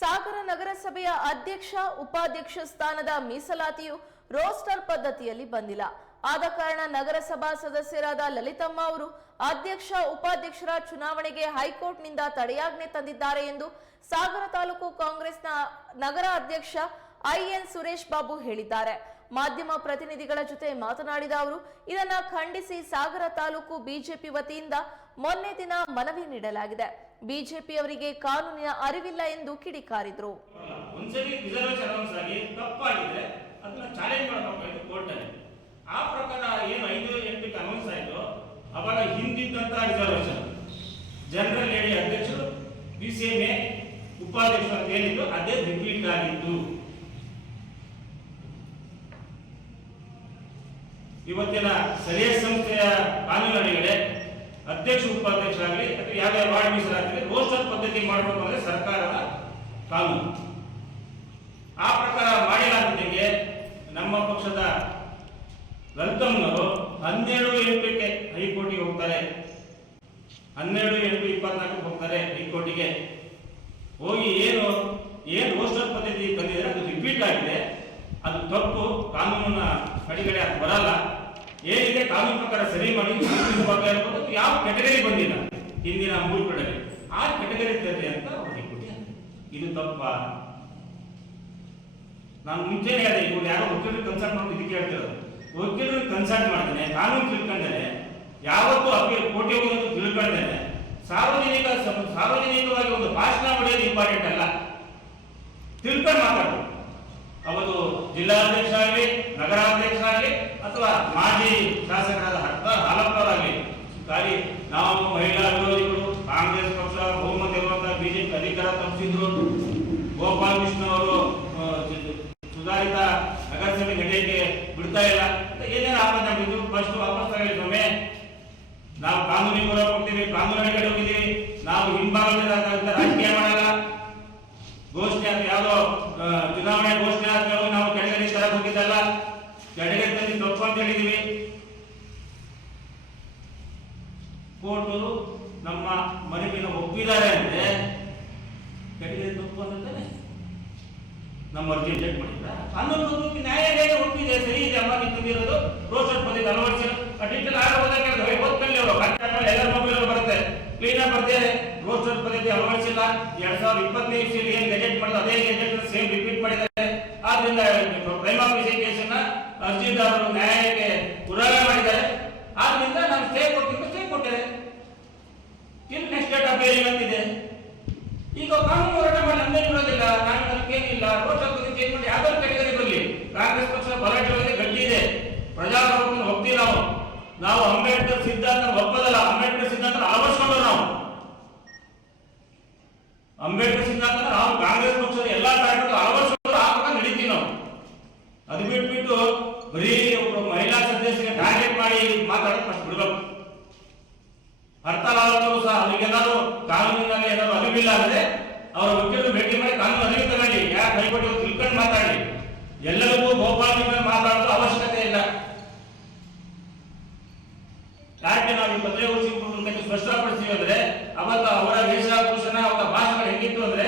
ಸಾಗರ ನಗರಸಭೆಯ ಅಧ್ಯಕ್ಷ, ಉಪಾಧ್ಯಕ್ಷ ಸ್ಥಾನದ ಮೀಸಲಾತಿಯು ರೋಸ್ಟರ್ ಪದ್ಧತಿಯಲ್ಲಿ ಬಂದಿಲ್ಲ. ಆದ ಕಾರಣ ನಗರಸಭಾ ಸದಸ್ಯರಾದ ಲಲಿತಮ್ಮ ಅವರು ಅಧ್ಯಕ್ಷ, ಉಪಾಧ್ಯಕ್ಷರ ಚುನಾವಣೆಗೆ ಹೈಕೋರ್ಟ್ನಿಂದ ತಡೆಯಾಜ್ಞೆ ತಂದಿದ್ದಾರೆ ಎಂದು ಸಾಗರ ತಾಲೂಕು ಕಾಂಗ್ರೆಸ್ನ ನಗರ ಅಧ್ಯಕ್ಷ ಐಎನ್ ಸುರೇಶ್ ಬಾಬು ಹೇಳಿದ್ದಾರೆ. ಮಾಧ್ಯಮ ಪ್ರತಿನಿಧಿಗಳ ಜೊತೆ ಮಾತನಾಡಿದ ಅವರು, ಇದನ್ನ ಖಂಡಿಸಿ ಸಾಗರ ತಾಲೂಕು ಬಿಜೆಪಿ ವತಿಯಿಂದ ಮೊನ್ನೆ ದಿನ ಮನವಿ ನೀಡಲಾಗಿದೆ. ಬಿಜೆಪಿಯವರಿಗೆ ಕಾನೂನಿನ ಅರಿವಿಲ್ಲ ಎಂದು ಕಿಡಿಕಾರಿದ್ರು. ಆ ಪ್ರಕಾರ ಏನು ಐದು ಎಂಟಕ್ಕೆ ಅನೌನ್ಸ್ ಆಯಿತು ಅವಾಗ ಹಿಂದಿದ್ದಂತ ರಿಸರ್ವೇಷನ್ ಜನರಲ್ ಲೇಡಿ ಅಧ್ಯಕ್ಷರು ಬಿ ಸಿ ಎಂ ಉಪಾಧ್ಯಕ್ಷರು ಅಂತ ಹೇಳಿದ್ರು ಅದೇ ರಿಪೀಟ್ ಆಗಿತ್ತು ಇವತ್ತಿನ ಸರಿಯಾದ ಸಂಸ್ಥೆಯ ಕಾನೂನು ಅಡಿಗಡೆ ಅಧ್ಯಕ್ಷ ಉಪಾಧ್ಯಕ್ಷರಾಗಲಿ ಅಥವಾ ಯಾವ ವಾರ್ಡ್ ಮೀಸಲಾಗಲಿ ರೋಸ್ಟರ್ ಪದ್ಧತಿ ಮಾಡಬೇಕು ಅಂದ್ರೆ ಸರ್ಕಾರದ ಕಾನೂನು. ಆ ಪ್ರಕಾರ ಮಾಡಿಲಾಗಿದ್ದಕ್ಕೆ ನಮ್ಮ ಪಕ್ಷದ ಲಲಿತಮ್ಮನವರು ಹನ್ನೆರಡು ಎಂಟಕ್ಕೆ ಹೈಕೋರ್ಟಿಗೆ ಹೋಗ್ತಾರೆ. ಹನ್ನೆರಡು, ಎಂಟು ಇಪ್ಪತ್ನಾಲ್ಕು ಹೋಗ್ತಾರೆ ಹೈಕೋರ್ಟಿಗೆ. ಹೋಗಿ ಏನು ಏನು ರೋಸ್ಟರ್ ಪದ್ಧತಿ ಬಂದಿದೆ ಅದು ರಿಪೀಟ್ ಆಗಿದೆ. ಅದು ತಪ್ಪು ಕಾನೂನಿನ ಕಡೆಗಡೆ ಅದು ಬರಲ್ಲ. ಏನಿದೆ ಕಾನೂನು ಪ್ರಕಾರ ಸರಿ ಮಾಡಿ ಯಾವ ಕೆಟಗರಿ ಬಂದಿಲ್ಲ. ಹಿಂದಿನ ಮೂರು ಕಡೆ ಆ ಕೆಟಗರಿ ತರಲಿ ಅಂತ ಅವರಿಗೆ ಹೈಕೋರ್ಟಿಗೆ ಇದು ತಪ್ಪ? ನಾನು ಮುಂಚೆನೆ ಹೇಳಿದೆ, ಇವ್ರು ಯಾರು ವಕೀಲರು ಕನ್ಸಲ್ಟ್ ಮಾಡಿ ಇದಕ್ಕೆ ಹೇಳ್ತಿರೋದು. ವಕೀಲರು ಕನ್ಸಲ್ಟ್ ಮಾಡ್ತೇನೆ ಕಾನೂನು ತಿಳ್ಕೊಂಡೇನೆ, ಯಾವತ್ತೂ ಅಪೀಲ್ ಕೋಟಿ ಹೋಗೋದು ತಿಳ್ಕೊಂಡೇನೆ. ಸಾರ್ವಜನಿಕ ಸಾರ್ವಜನಿಕವಾಗಿ ಒಂದು ಭಾಷಣ ಹೊಡೆಯೋದು ಇಂಪಾರ್ಟೆಂಟ್ ಅಲ್ಲ. ತಿಳ್ಕೊಂಡು ಮಾತಾಡೋದು ಅವತ್ತು ಜಿಲ್ಲಾಧ್ಯಕ್ಷ ಆಗಲಿ, ನಗರಾಧ್ಯಕ್ಷ ಆಗಲಿ ಅಥವಾ ಮಾಜಿ ಶಾಸಕರಾದ ಹಾಲಪ್ಪರಾಗಲಿ ಖಾಲಿ ನಾವು ಮಹಿಳಾ ವಿರೋಧಿಗಳು ಕಾಂಗ್ರೆಸ್ ಪಕ್ಷ, ಬಹುಮತ ಇರುವಂತಹ ಬಿಜೆಪಿ ಅಧಿಕಾರ ತಪ್ಪಿಸಿದ್ರು. ಗೋಪಾಲ್ ಕೃಷ್ಣ ಅವರು ಸುಧಾರಿತ ನಗರಸಭೆ ನಡೆಯಕ್ಕೆ ಬಿಡ್ತಾ ಇಲ್ಲ. ಏನೇನು ಆಪತ್ತು ಮಾಡಿದ್ರು ಫಸ್ಟ್ ವಾಪಸ್ ತಗೊಳ್ಳಿ ಒಮ್ಮೆ ನಾವು ಕಾನೂನಿಗೆ ಗೌರವ ಹೋಗ್ತೀವಿ ಕಾನೂನು ಕಡೆ ಹೋಗಿದ್ದೀವಿ. ನಾವು ಹಿಂಭಾಗದ ರಾಜಕೀಯ ಮಾಡಲ್ಲ. ಘೋಷಣೆ ಯಾವುದೋ ಚುನಾವಣೆ ಘೋಷಣೆ ಅಂತ ಹೇಳಿದೀವಿ ಕೋರ್ಟು ನಮ್ಮ ಮನವಿನ ಒಪ್ಪಿದ್ದಾರೆ ಅಂದ್ರೆ ಕೆಳಗಡೆ ತಪ್ಪು ಅಂತಾನೆ ನಮ್ಮ ಅರ್ಜಿ ಚೆಕ್ ಮಾಡಿದ್ರ? ಹನ್ನೊಂದು ನ್ಯಾಯಾಲಯ ಒಪ್ಪಿದೆ? ಸರಿ ಇದೆ ಅಮ್ಮ, ನೀವು ತಂದಿರೋದು ರೋಷನ್ ಬಂದಿದ್ದ ಅಳವಡಿಸಿ ಅಡಿಟಲ್ ಆಗೋದಕ್ಕೆ ಓದ್ಕೊಳ್ಳಿ ಅವರು ಎಲ್ಲರ ಮೊಬೈಲ್ ಬರುತ್ತೆ. ಕ್ಲೀನ್ ಆಗಿ ಬರ್ತಾರೆ ರೋಷನ್ ಪದ್ಧತಿ ಅಳವಡಿಸಿಲ್ಲ ಎರಡ್ ಸಾವಿರದ ಇಪ್ಪತ್ತೈದು ಇಸ್ವಿಯಲ್ಲಿ ಏನ್ ಗೆಜೆಟ್ ಮಾಡಿದ್ರು, ಅದೇ ಗೆಜೆಟ್ ಸೇಮ್ ರಿಪೀಟ್ ಮಾಡಿದ್ದಾರೆ. ಆದ್ರಿಂದ ಪ್ರೈಮ್ ಅಪ್ಲಿಕೇಶನ್ ರೋಷ ಚೇಂಜ್ ಮಾಡಿ ಯಾವ್ದಾದ್ರು ಕೆಟಗರಿ ಬರಲಿ. ಕಾಂಗ್ರೆಸ್ ಪಕ್ಷ ಹೋರಾಟಗಳಿಗೆ ಗಟ್ಟಿ ಇದೆ. ಪ್ರಜಾಪ್ರಭುತ್ವ ಒಪ್ತೀವಿ ನಾವು. ನಾವು ಅಂಬೇಡ್ಕರ್ ಸಿದ್ಧಾಂತ ಒಪ್ಪದಲ್ಲ. ಅಂಬೇಡ್ಕರ್ ಸಿದ್ಧಾಂತ ಅಳವಡಿಸ್ಕೊಂಡ್ರು ನಾವು. ಅಂಬೇಡ್ಕರ್ ಸಿದ್ಧಾಂತ ನಾವು ಕಾಂಗ್ರೆಸ್ ಪಕ್ಷದ ಎಲ್ಲಾ ಕಾರ್ಯಕ್ರಮ ಆ ಪ್ರಕಾರ ನಡೀತೀವಿ ನಾವು. ಅದು ಬಿಟ್ಬಿಟ್ಟು ಬರೀ ಒಬ್ಬ ಮಹಿಳಾ ಸದಸ್ಯರಿಗೆ ಟಾರ್ಗೆಟ್ ಮಾಡಿ ಮಾತಾಡೋದು ಫಸ್ಟ್ ಬಿಡ್ಬೇಕು. ಹರ್ತಾಲಾದರೂ ಸಹ ಅವರಿಗೆಲ್ಲಾರು ಕಾನೂನಿನಲ್ಲಿ ಏನಾದ್ರು ಅರಿವಿಲ್ಲ ಅಂದ್ರೆ ಅವರ ಮುಖ್ಯಸ್ಥರು ಭೇಟಿ ಮಾಡಿ ಕಾನೂನು ಅರಿವು ತಗೊಳ್ಳಿ ಯಾಕೆ ಹೈಕೋರ್ಟ್ ತಿಳ್ಕೊಂಡು ಮಾತಾಡಿ. ಎಲ್ಲರಿಗೂ ಗೋಪಾಲ ಮಾತಾಡೋದು ಅವಶ್ಯಕತೆ ಇಲ್ಲ. ಯಾಕೆ ನಾವು ಈ ಪದವಿ ಮೂಲಕ ಸ್ಪಷ್ಟಪಡಿಸ್ತೀವಿ ಅಂದ್ರೆ, ಅವತ್ತ ಅವರ ವೇಷಭೂಷಣ, ಅವರ ಭಾಷಣ ಹೆಂಗಿತ್ತು ಅಂದ್ರೆ